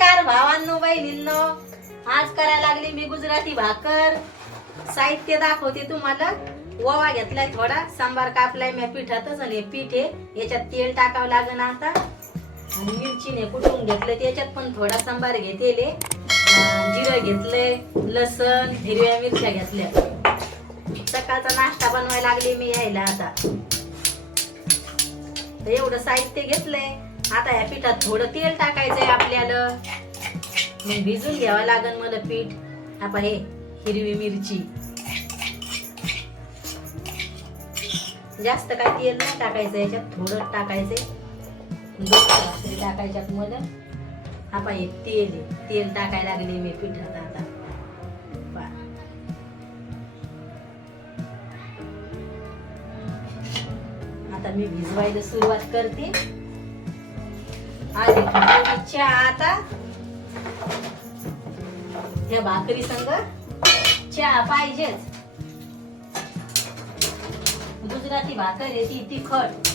नमस्कार भावांनो बहिणींनो. आज करायला लागली मी गुजराती भाकर. साहित्य दाखवते तुम्हाला. ओवा घेतलाय थोडा. सांबार कापलाय मी पिठातच आणि हे पीठ आहे. याच्यात तेल टाकावं लागेल आता. आणि मिरचीने कुटून घेतलं त्याच्यात पण थोडा सांबार घेतेले. जिरं घेतलंय लसण हिरव्या मिरच्या घेतल्या. सकाळचा नाश्ता बनवायला लागली मी यायला आता. एवढं साहित्य घेतलंय. आता ह्या पिठात थोडं तेल टाकायचंय आपल्याला. मग भिजून घ्यावं लागेल मला पीठ. आपण हे हिरवी मिरची. जास्त काय तेल नाही टाकायचं याच्यात थोडं टाकायचंय. दोन टाकायच्यात मला. आता हे तेल आहे. तेल टाकायला लागले मी पिठात आता. आता मी भिजवायला सुरुवात करते. आधी चहा आता ह्या भाकरी संग चहा पाहिजेच. गुजराती भाकर आहे ती तिखट.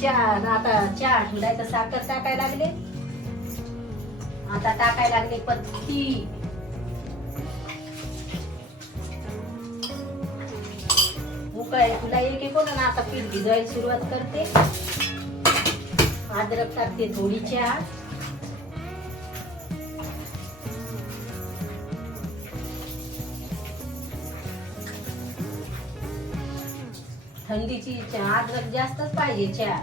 चहा आता चहा ठेवलाय तर साखर टाकायला लागले. आता टाकायला लागले पत्ती. तुला एक एक ना आता पीठ भिजवायला सुरुवात करते. अद्रक टाकते थोडी चहा थंडीची चहा अद्रक जास्तच पाहिजे चहा.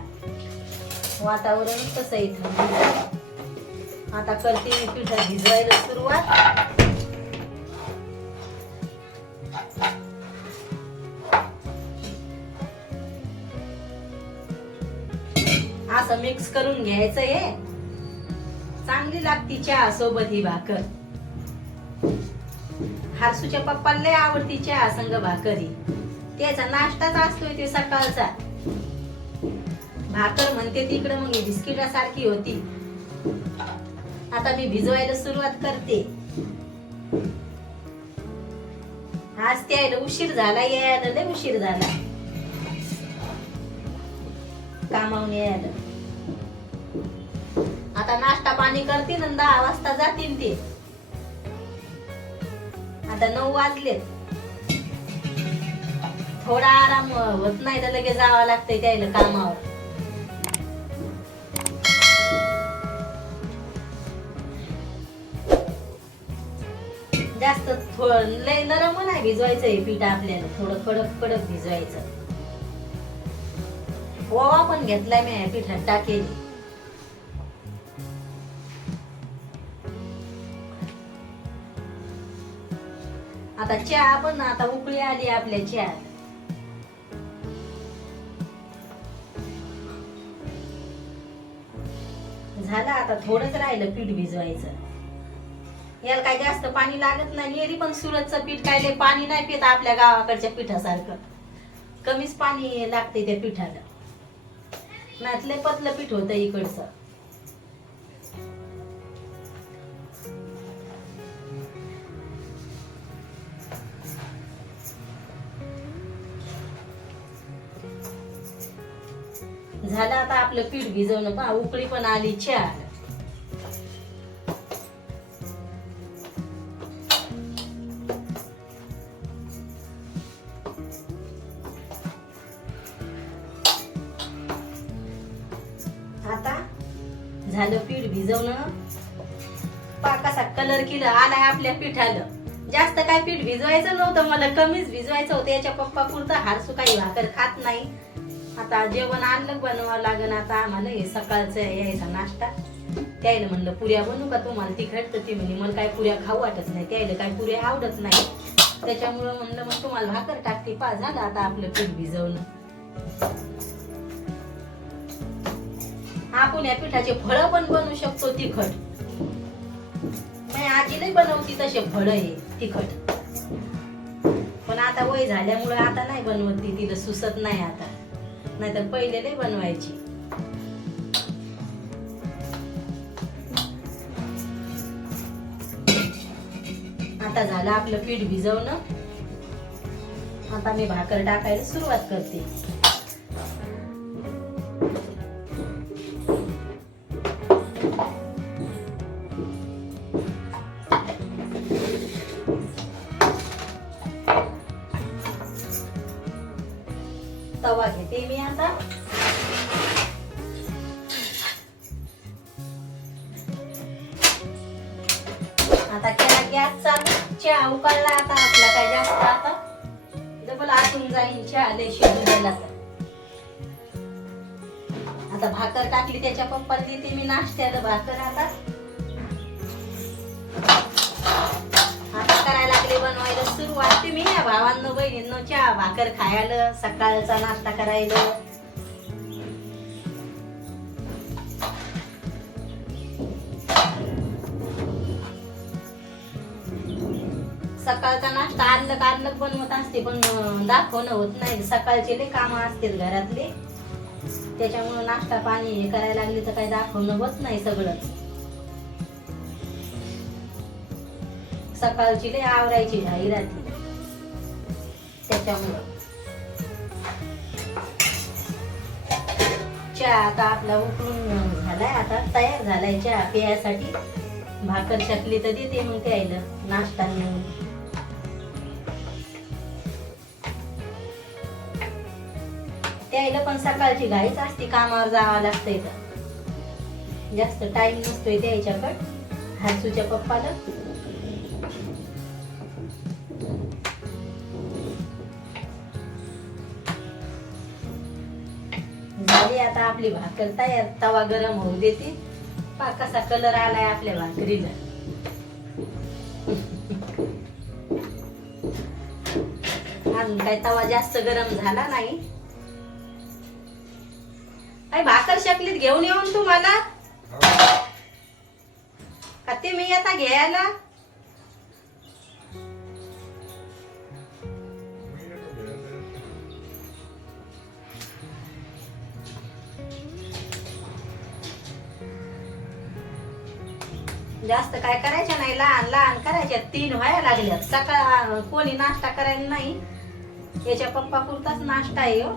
वातावरण कसं आहे थंडी आता करते मी पिठा भिजवायला सुरुवात. मिक्स करून घ्यायचं हे. चांगली लागती चहा सोबत ही भाकर. हारसूच्या पप्पाला लय आवडती चहा संग भाकरी त्याचा नाश्ताच असतोय ते सकाळचा. भाकर म्हणते तिकडे मग बिस्किटा सारखी होती. आता मी भिजवायला सुरुवात करते. आज यायला उशीर झाला यायला लय उशीर झाला. कामावून यायला. आता नाश्ता पाणी करतील आणि दहा वाजता जातील ते. आता नऊ वाजलेत. थोडा आराम होत नाही तर लगेच जावं लागतंय त्याला कामावर. जास्त थोडं लय नरम नाही भिजवायचं हे पीठ आपल्याला. थोडं कडक कडक भिजवायचं. ओवा पण घेतलाय मी या पिठात टाकेल आता चहा पण आता उकळी आली आपल्या चहा झालं आता थोडंच राहिलं पीठ भिजवायचं. याला काय जास्त पाणी लागत नाही येरी पण सुरतचं पीठ काय पाणी नाही पित आपल्या गावाकडच्या पिठासारखं. कमीच पाणी लागते त्या पिठाला. नातले पतलं पीठ होतं इकडचं. झालं आता आपलं पीठ भिजवणं. पहा उकळी पण आली छान. आता झालं पीठ भिजवणं. पाकाचा कलर केलं आलाय आपल्या पिठाला. जास्त काय पीठ भिजवायचं नव्हतं मला कमीच भिजवायचं होतं. याच्या पप्पा पुरतं हारसू काही भाकर खात नाही. आता जेवण आणलं बनवावं लागेल. आता आम्हाला हे सकाळचं यायचा नाश्ता. त्याला म्हणलं पुऱ्या बनवू का तुम्हाला? तिखट तर ती म्हणे मला काय पुऱ्या खाऊ वाटत नाही. त्याला काय पुऱ्या आवडत नाही. त्याच्यामुळं म्हणलं मग तुम्हाला भाकर टाकते. पा झालं आता आपलं पीठ भिजवणं. आपण या पिठाचे फळं पण बनवू शकतो तिखट. नाही आजी नाही बनवती तसे फळं हे तिखट. पण आता वय झाल्यामुळे आता नाही बनवत ती तिला सुसत नाही आता. नाहीतर पहिले नाही बनवायची. आता झालं आपलं पीठ भिजवणं. आता मी भाकर टाकायला सुरुवात करते. तवा घेते मी आता. आता केला गॅस चालू चहा उकळला आता आपला काय जास्त आता. डबल आतून जाईल चहा लय शिजून तर आता भाकर टाकली त्याच्या पप्पाला देते मी नाश्त्याला भाकर आता. वाटते सुरुवात तुम्ही या भावांनो बहिणींनो चहा भाकर खायला सकाळचा नाश्ता करायला. सकाळचा नाश्ता आणलं आणलं बनवत असते पण दाखवणं होत नाही. सकाळचे लय कामं असतील घरातले. त्याच्यामुळे नाश्ता पाणी हे करायला लागली तर काही दाखवणं होत नाही सगळंच सकाळची लय आवरायची घाई राहते. त्यामुळं. चहा आता आपला उकळून झालाय आता तयार झालाय चहा प्यायसाठी भाकर शकली तर देते मग प्यायला नाश्ता नेऊन त्याला पण सकाळची घाईच असते कामावर जावं लागतंय तर. जास्त टाइम नसतोय त्याच्याकड हासूच्या पप्पाला आपली भाकर तयार तवा गरम होऊ देते. पहा कसा कलर आलाय आपल्या भाकरीला. अजून काही तवा जास्त गरम झाला नाही. भाकर शकलीत घेऊन येऊन तुम्हाला? का ते मी आता घ्यायला? जास्त काय करायच्या नाही लहान लहान करायच्या तीन व्हायला लागल्यात. सकाळ कोणी नाश्ता करायला नाही. याच्या पप्पा पुरताच नाश्ता आहे हो.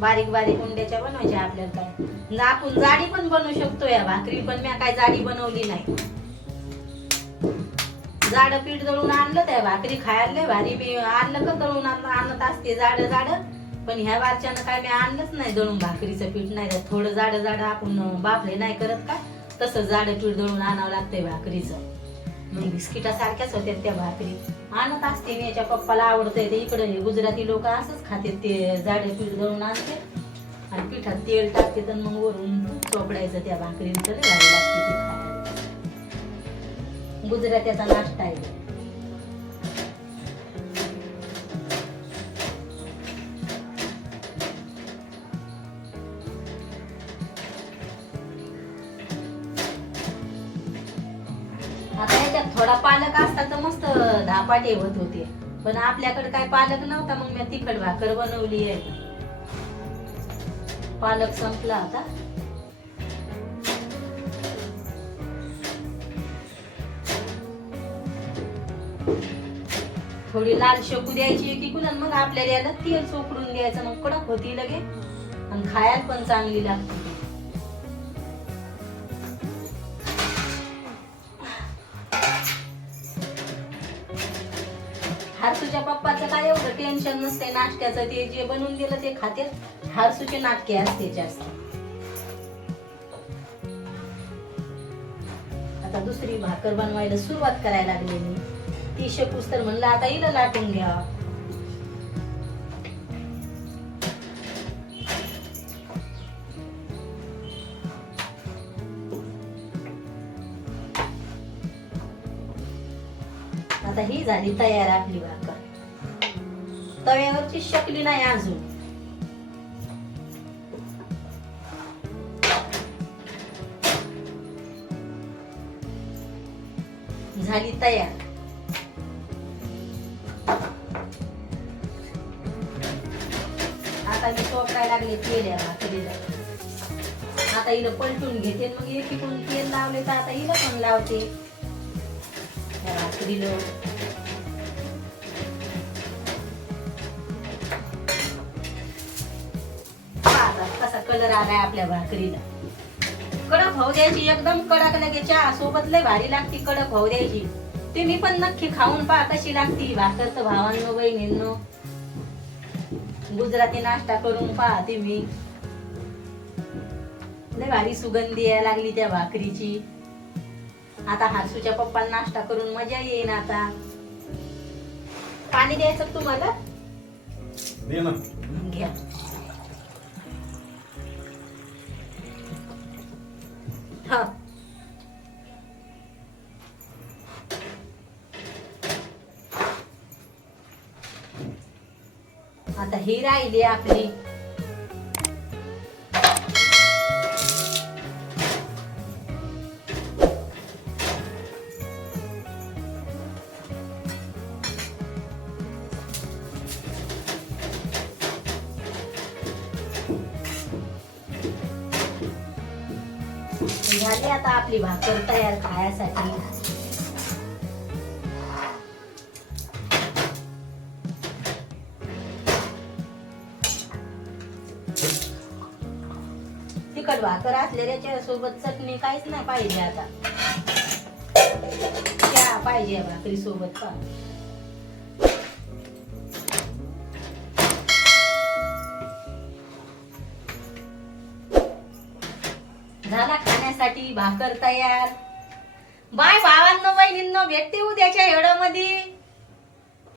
बारीक बारीक उंड्याच्या बनवायच्या आपल्याला काय. आपण जाडी पण बनवू शकतो या भाकरी पण मी काय जाडी बनवली नाही. जाड पीठ दळून आणलं त्या भाकरी खायला लय भारी मी आणलं का दळून आणत असते जाड जाड. पण ह्या वारच्यानं काय मी आणलंच नाही दळून भाकरीचं पीठ. नाही थोडं जाड जाड आपण बापले नाही करत का? तसं जाड पीठ दळून आणावं लागतंय भाकरीचं. मग बिस्किटा सारख्याच होत्या त्या भाकरी. आणत असते मी याच्या पप्पाला आवडतंय ते इकडे. हे गुजराती लोक असंच खाते ते जाडे पीठ दळून आणते. आणि पिठात तेल टाकते तर मग वरून चोपडायचं त्या भाकरीचं लागते ती खायला. गुजरात्याचा नाश्ता आहे. धापाटे होत होते. पण आपल्याकडे काय पालक नव्हता मग मी तिखट भाकर बनवली आहे. पालक संपला आता. थोडी लाल शेकू द्यायची की कुणाल मग आपल्याला याला तेल चोकडून द्यायचं मग कडक होती लगे आणि खायला पण चांगली लागते. पप्पाचं टेन्शन नसते नाश्त्याचं ते जे बनवून दिलं ते खाते. हारसूचे नाटके असते जास्त. आता दुसरी भाकर बनवायला सुरुवात करायला लागली मी. ती शकूस तर म्हणलं आता हिला लाटून घ्या. आता ही झाली तयार आपली तव्यावरची शकली नाही अजून. झाली तयार. आता मी चोपडायला लागले तेल आता हिला पलटून घेते मग एकीकडून तेल लावले तर आता हिला पण लावते. कलर आलाय आपल्या भाकरीला. कडक भाऊ द्यायची एकदम कडक लगे चहा सोबत लय भारी लागती कडक भाऊ द्यायची. तुम्ही पण नक्की खाऊन पहा कशी लागती. भाकर तर भावांनो बहिणींनो. गुजराती नाश्ता करून पहा तुम्ही. लय भारी सुगंधी यायला लागली त्या भाकरीची. आता हासूच्या पप्पाला नाश्ता करून मजा येईन आता. पाणी द्यायचं तुम्हाला? घ्या. आता ही राहिली आपली. झाली आता आपली भाकर तयार खायासाठी. साखर भाकर असलेल्या सोबत चटणी काहीच नाही पाहिजे आता. चहा पाहिजे भाकरी सोबत पा झाला खाण्यासाठी भाकर तयार. बाय भावांनो बहिणींनो भेटते उद्याच्या हेडामध्ये